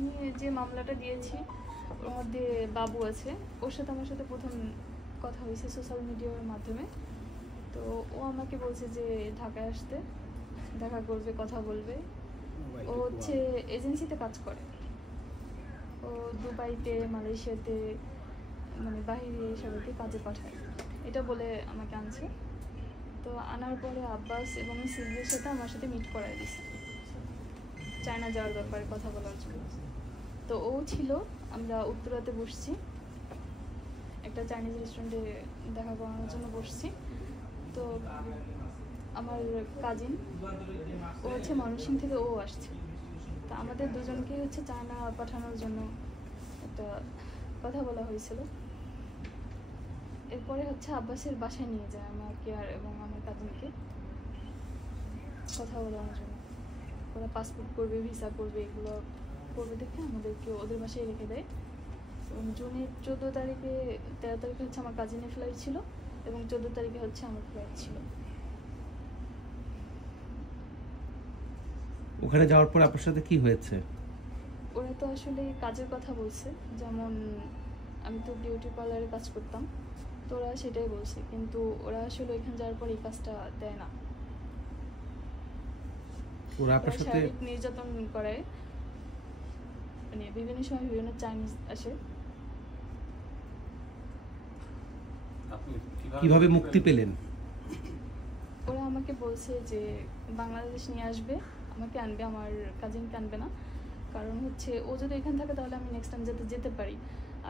আমি যে মামলাটা দিয়েছি ওর মধ্যে বাবু আছে, ওর সাথে আমার সাথে প্রথম কথা হয়েছে সোশ্যাল মিডিয়ার মাধ্যমে। তো ও আমাকে বলছে যে ঢাকায় আসতে, দেখা করবে, কথা বলবে। ও হচ্ছে এজেন্সিতে কাজ করে, ও দুবাইতে, মালয়েশিয়াতে, মানে বাহিরে সবাইকে কাজে পাঠায়, এটা বলে আমাকে আনছে। তো আনার পরে আব্বাস এবং সিলভির সাথে আমার সাথে মিট করায় দিছে চায়না যাওয়ার ব্যাপারে কথা বলার জন্য। তো ও ছিল, আমরা উত্তরাতে বসছি, একটা চাইনিজ রেস্টুরেন্টে দেখা করানোর জন্য বসছি। তো আমার কাজিন, ও হচ্ছে ময়মনসিংহ থেকে ও আসছে। তা আমাদের দুজনকেই হচ্ছে চায়না পাঠানোর জন্য একটা কথা বলা হয়েছিল। এরপরে হচ্ছে আব্বাসের বাসায় নিয়ে যায় আমাকে আর এবং আমার কাজিনকে কথা বলানোর জন্য। ওরা পাসপোর্ট করবে, ভিসা করবে, এগুলো করবে দেখে আমাদেরকে ওদের বাসায় রেখে দেয়। এবং জুনের 14 তারিখে, 13 তারিখে হচ্ছে আমার কাজিনের ফ্লাইট ছিল এবং 14 তারিখে হচ্ছে আমার ফ্লাইট ছিল। ওখানে যাওয়ার পর আপনার সাথে কি হয়েছে? ওরা তো আসলে কাজের কথা বলছে, যেমন আমি তো বিউটি পার্লারে কাজ করতাম, তো ওরা সেটাই বলছে, কিন্তু ওরা আসলে ওইখানে যাওয়ার পর এই কাজটা দেয় না। ওরা আপনার সাথে শারীরিক নির্যাতন করে, মানে বিভিন্ন সময় বিভিন্ন চাইনিজ আসে। কিভাবে মুক্তি পেলেন? ওরা আমাকে বলছে যে বাংলাদেশ নিয়ে আসবে, আমাকে আনবে, আমার কাজিনকে আনবে না, কারণ হচ্ছে ও যদি এখানে থাকে তাহলে আমি নেক্সট টাইম যেতে পারি,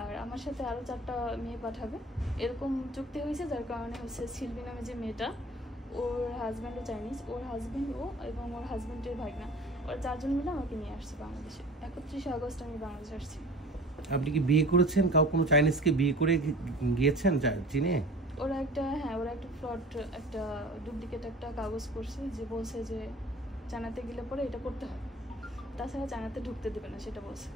আর আমার সাথে আরও 4টা মেয়ে পাঠাবে, এরকম চুক্তি হয়েছে। যার কারণে হচ্ছে সিলভি নামে যে মেয়েটা, ওর হাজব্যান্ডও চাইনিজ, ওর হাজব্যান্ড ও এবং ওর হাজব্যান্ডের ভাগনা, ওরা 4 জন মিলে আমাকে নিয়ে আসছে বাংলাদেশে। 31 আগস্ট আমি বাংলাদেশে আসছি। আপনি কি বিয়ে করেছেন? কোনো চাইনিজকে বিয়ে করে গিয়েছেন চীনে? ওরা একটা ফ্রড, একটা ডুপ্লিকেট একটা কাগজ করছে, যে বলছে যে চায়নাতে গেলে পরে এটা করতে হয়, তাছাড়া চায়নাতে ঢুকতে দেবে না, সেটা বলছে।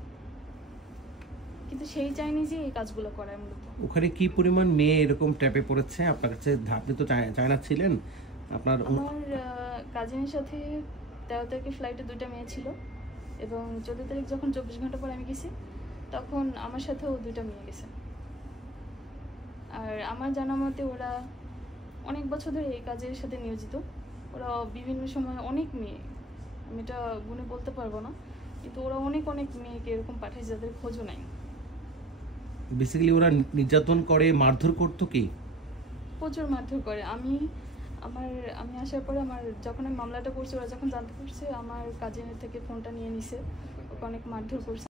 কিন্তু সেই চাইনিজই এই কাজগুলো করায় মূলত। ওখানে কি পরিমাণ মেয়ে এরকম ট্যাপে পড়েছে আপনার কাছে? আপনি তো চায়না ছিলেন, আপনার আমার কাজিনের সাথে 13 তারিখে ফ্লাইটে 2টা মেয়ে ছিল, এবং 14 তারিখ যখন 24 ঘন্টা পর আমি গেছি, তখন আমার সাথেও 2টা মেয়ে গেছে। আর আমার জানা মতে ওরা অনেক বছর ধরে এই কাজের সাথে নিয়োজিত। ওরা বিভিন্ন সময় অনেক মেয়ে, আমি এটা গুনে বলতে পারবো না, কিন্তু ওরা অনেক মেয়েকে এরকম পাঠায় যাদের খোঁজও নাই। বেসিক্যালি ওরা নির্যাতন করে, মারধর করতো কি? প্রচুর মারধর করে। আমি আসার পরে যখন আমি মামলাটা করছি, ওরা যখন জানতে পারছে, আমার কাজিনের থেকে ফোনটা নিয়ে নিছে, ওকে অনেক মারধর করছে।